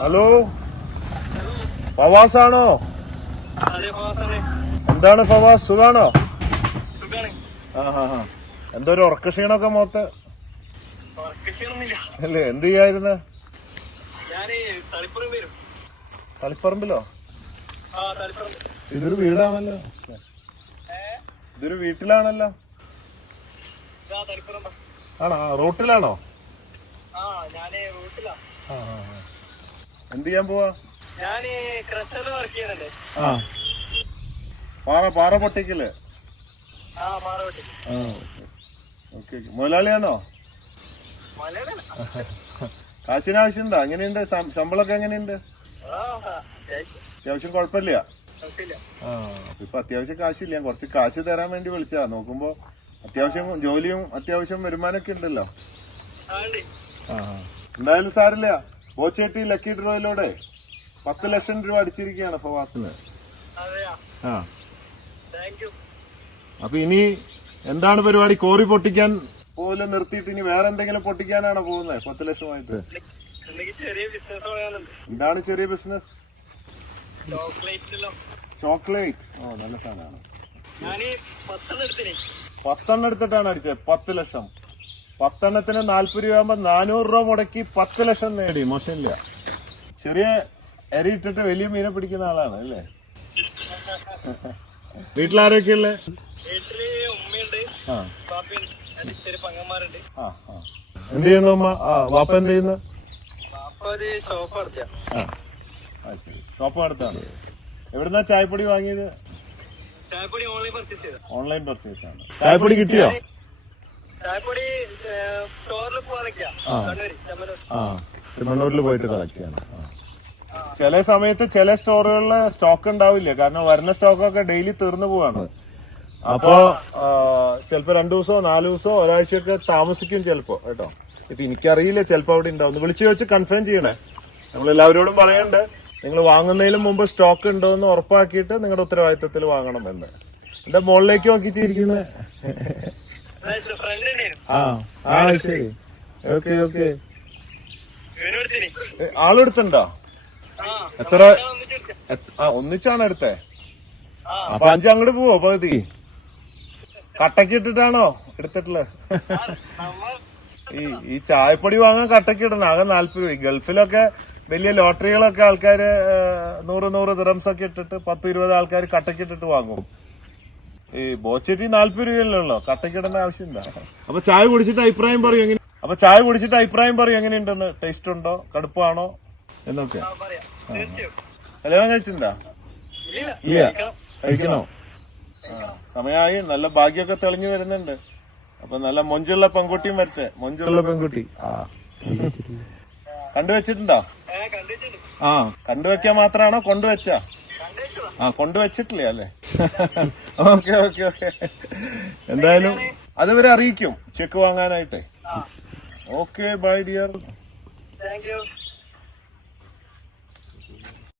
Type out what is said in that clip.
Hello, Fawaz ആണോ? എന്താണ് ഫവാസ്, സുഖാണോ? എന്തോ ഒരു ഉറക്കക്ഷീണൊക്കെ മുഖത്ത് അല്ലേ? എന്ത് ചെയ്യായിരുന്നു? തളിപ്പറമ്പിലോ? ഇതൊരു വീടാണല്ലോ, ഇതൊരു വീട്ടിലാണല്ലോ. ആണോ? റൂട്ടിലാണോ? എന്ത് ചെയ്യാൻ പോവാ? പാറ പൊട്ടിക്കല്. മുതലാളിയാണോ? കാശിനാവശ്യമുണ്ടോ? എങ്ങനെയുണ്ട് ശമ്പളമൊക്കെ? എങ്ങനെയുണ്ട്? അത്യാവശ്യം കുഴപ്പമില്ല. ഇപ്പൊ അത്യാവശ്യം കാശില്ല, കുറച്ച് കാശ് തരാൻ വേണ്ടി വിളിച്ചാ. നോക്കുമ്പോ അത്യാവശ്യം ജോലിയും അത്യാവശ്യം വരുമാനമൊക്കെ ഉണ്ടല്ലോ. എന്തായാലും സാരില്ല. ബോച്ചേട്ടി ലക്കി ഡ്രോയിലൂടെ 10 ലക്ഷം രൂപ അടിച്ചിരിക്കുകയാണ് ഫവാസിന്. അപ്പൊ ഇനി എന്താണ് പരിപാടി? കോറി പൊട്ടിക്കാൻ പോലെ നിർത്തിയിട്ട് ഇനി വേറെ എന്തെങ്കിലും പൊട്ടിക്കാനാണോ പോകുന്നത്? 10 ലക്ഷമായിട്ട് എന്താണ് ചെറിയ ബിസിനസ്? ചോക്ലേറ്റ്. ഓ, നല്ല സാധനമാണ്. 10 എടുത്തിട്ടാണ് അടിച്ചത്. 10 ലക്ഷം. 10 40 രൂപ 400 രൂപ മുടക്കി 10 ലക്ഷം നേടി. മോശമില്ല. ചെറിയ എരിയിട്ടിട്ട് വലിയ മീനെ പിടിക്കുന്ന ആളാണ് അല്ലേ? വീട്ടിലാരൊക്കെയുള്ളേ? എന്ത് ചെയ്യുന്നു അമ്മ? വാപ്പ എന്ത് ചെയ്യുന്നു? ഷോപ്പ് നടത്താണ്. എവിടുന്നാ ചായപ്പൊടി വാങ്ങിയത്? ഓൺലൈൻ പർച്ചേസ് ആണ്. ചായപ്പൊടി കിട്ടിയോ? ചെമ്മണ്ണൂരിൽ പോയിട്ട് കളക്ട് ചെയ്യണം. ചില സമയത്ത് ചില സ്റ്റോറുകളില് സ്റ്റോക്ക് ഉണ്ടാവില്ല, കാരണം വരുന്ന സ്റ്റോക്കൊക്കെ ഡെയിലി തീർന്നു പോവാണ്. അപ്പോ ചിലപ്പോ 2 ദിവസമോ 4 ദിവസമോ ഒരാഴ്ചയൊക്കെ താമസിക്കും ചിലപ്പോ കേട്ടോ. ഇപ്പൊ എനിക്കറിയില്ല, ചിലപ്പോ അവിടെ ഉണ്ടാവും. വിളിച്ചു ചോദിച്ച് കൺഫേം ചെയ്യണേ. നമ്മളെല്ലാവരോടും പറയണ്ട്, നിങ്ങൾ വാങ്ങുന്നതിന് മുമ്പ് സ്റ്റോക്ക് ഉണ്ടോ എന്ന് ഉറപ്പാക്കിയിട്ട് നിങ്ങളുടെ ഉത്തരവാദിത്തത്തിൽ വാങ്ങണം എന്ന്. എന്റെ മുകളിലേക്ക് നോക്കിച്ചിരിക്കുന്നത്. ശരി, ഓക്കെ ഓക്കെ. ആളെടുത്തുണ്ടോ? എത്ര? ഒന്നിച്ചാണ് എടുത്തേ? അപ്പൊ 5 അങ്ങോട്ട് പോവോ? പകുതി കട്ടക്ക് ഇട്ടിട്ടാണോ എടുത്തിട്ടുള്ളത്? ഈ ചായപ്പൊടി വാങ്ങാൻ കട്ടക്ക് ഇടണം. ആകെ 40 രൂപ. ഗൾഫിലൊക്കെ വലിയ ലോട്ടറികളൊക്കെ ആൾക്കാര് 100 ദിറംസ് ഒക്കെ ഇട്ടിട്ട് 10-20 ആൾക്കാർ കട്ടക്ക് ഇട്ടിട്ട് വാങ്ങും. ഈ ബോച്ചേറ്റി 40 രൂപയല്ലോ, കട്ടക്ക് ഇടേണ്ട ആവശ്യമില്ല. അപ്പൊ ചായ കുടിച്ചിട്ട് അഭിപ്രായം പറയും എങ്ങനെയുണ്ടെന്ന്. ടേസ്റ്റ് ഉണ്ടോ, കടുപ്പാണോ എന്നൊക്കെ. കല്യാണം കഴിച്ചിട്ടുണ്ടോ? ഇല്ല, കഴിക്കണോ? സമയമായി. നല്ല ഭാഗ്യമൊക്കെ തെളിഞ്ഞു വരുന്നുണ്ട്. അപ്പൊ നല്ല മൊഞ്ചുള്ള പെൺകുട്ടിയും വരട്ടെ. മൊഞ്ചുള്ള പെൺകുട്ടി കണ്ടുവച്ചിട്ടുണ്ടോ? കണ്ടുവെക്കാൻ മാത്രാണോ കൊണ്ടുവച്ച? കൊണ്ടുവച്ചിട്ടില്ലേ അല്ലേ? Okay okay okay. എന്തായാലും അതുവരെ അറിയിക്കും ചെക്ക് വാങ്ങാനായിട്ടേ. Okay, bye dear.